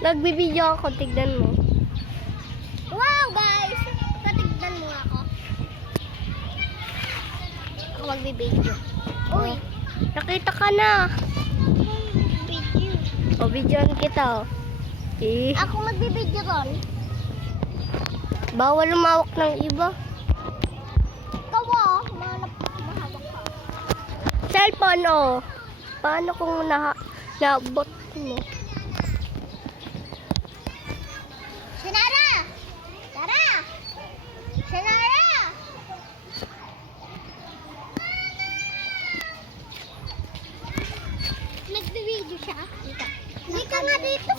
Nagbibideo ako, tignan mo. Wow, guys! Patignan mo ako. Ako magbibideo. Uy! Nakita ka na. Video. O, videoan kita, o. Eh, Ako magbibideo ron. bawal lumawak ng iba. Ikaw mahawak ka. Cellphone, o. Paano kung naabot mo? Shanara! Tara! Shanara! Nagbe-video siya. Hindi ka nga dito.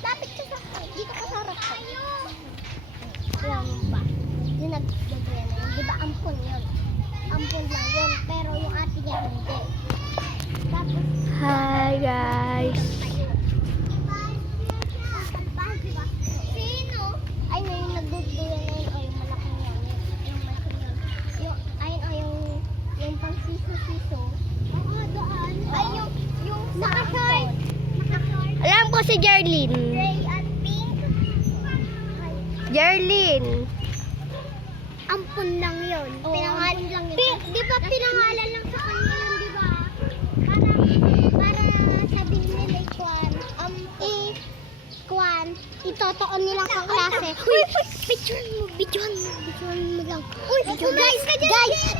Lapit ka sa... Dito ka sa harap ko. Alam mo ba? Yung nag-video na yun. Di ba ampon yun? Ampon lang yun. Pero yung ate niya hindi. Tapos... Hi, guys. Sino? Ay, na yung nagduduyan na yun. O, yung malaking yan. Yung malaking yan. Yung, ayun, o, yung pang siso-siso. Doon. Ay, yung naka-short. Naka-short. Alam ko si Jerlyn. Gray at pink. Jerlyn. Ampun lang yun. Pinangalan lang yun. Di ba pinangalan lang sa kanya yun, di ba? Para sabihin nila Kwan, itotoon nila sa klase. Uy, videoan mo lang. Uy,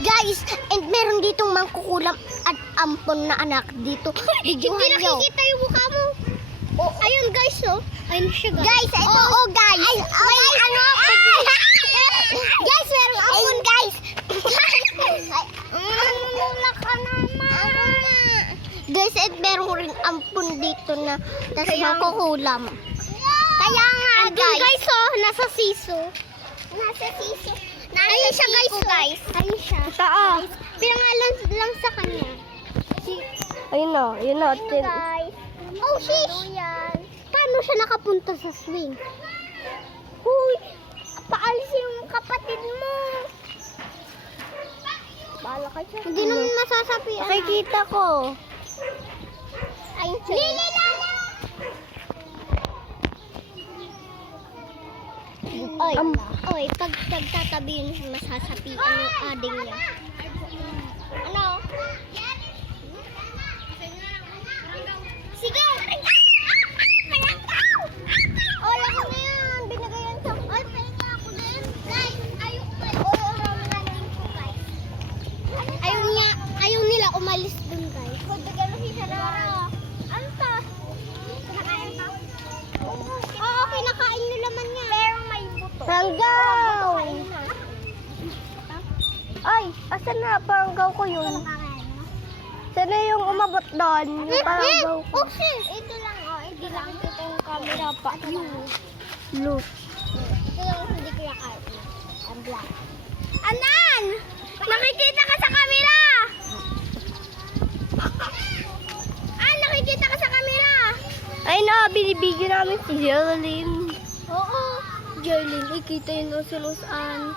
guys, and meron ditong mangkukulam at ampon na anak dito. Hindi nakikita yung mukha mo. Oh, ayun guys, oh. Ayun siya guys. Guys, ito, guys. May ano, guys, merong ampon, guys. Mula ka naman. Guys, at meron rin ampun dito na tas makukulam. Kaya nga, guys, oh, nasa siso. Ayun siya, guys. Ayun siya. Saan? Pinangalan lang sa kanya. Ayun o, yun o. Guys. Oh, shish! Paano siya nakapunta sa swing? Huy! Paalis yung kapatid mo. Bahala ka siya. Hindi naman masasapian. Nakikita ko. Ayun siya. Lili, Lala! Oy, pag nagtatabi yun, masasapian yung ading niya. Ano? Sige! Wala ko na yan. Binagayan sa... Ay, pahinga ako din. Guys, ayaw nila umalis dun, guys. Kung bigyan mo si Sarara. Ano to? Kinakain to? Oo, kinakain nyo laman niya. Pero may buto. Panggaw! Ay, asan na? Panggaw ko yun. Sana yung umabot doon. Yung panggaw ko. Okay. Ito lang, hindi lang kita yung camera pa. Look. Ito yung hindi ko yakay. Ang black. Anan! Nakikita ka sa camera! Nakikita ka sa camera! Ay na, binibidyo namin si Jerlyn. Oo. Jerlyn, ikita yun o si Roseanne.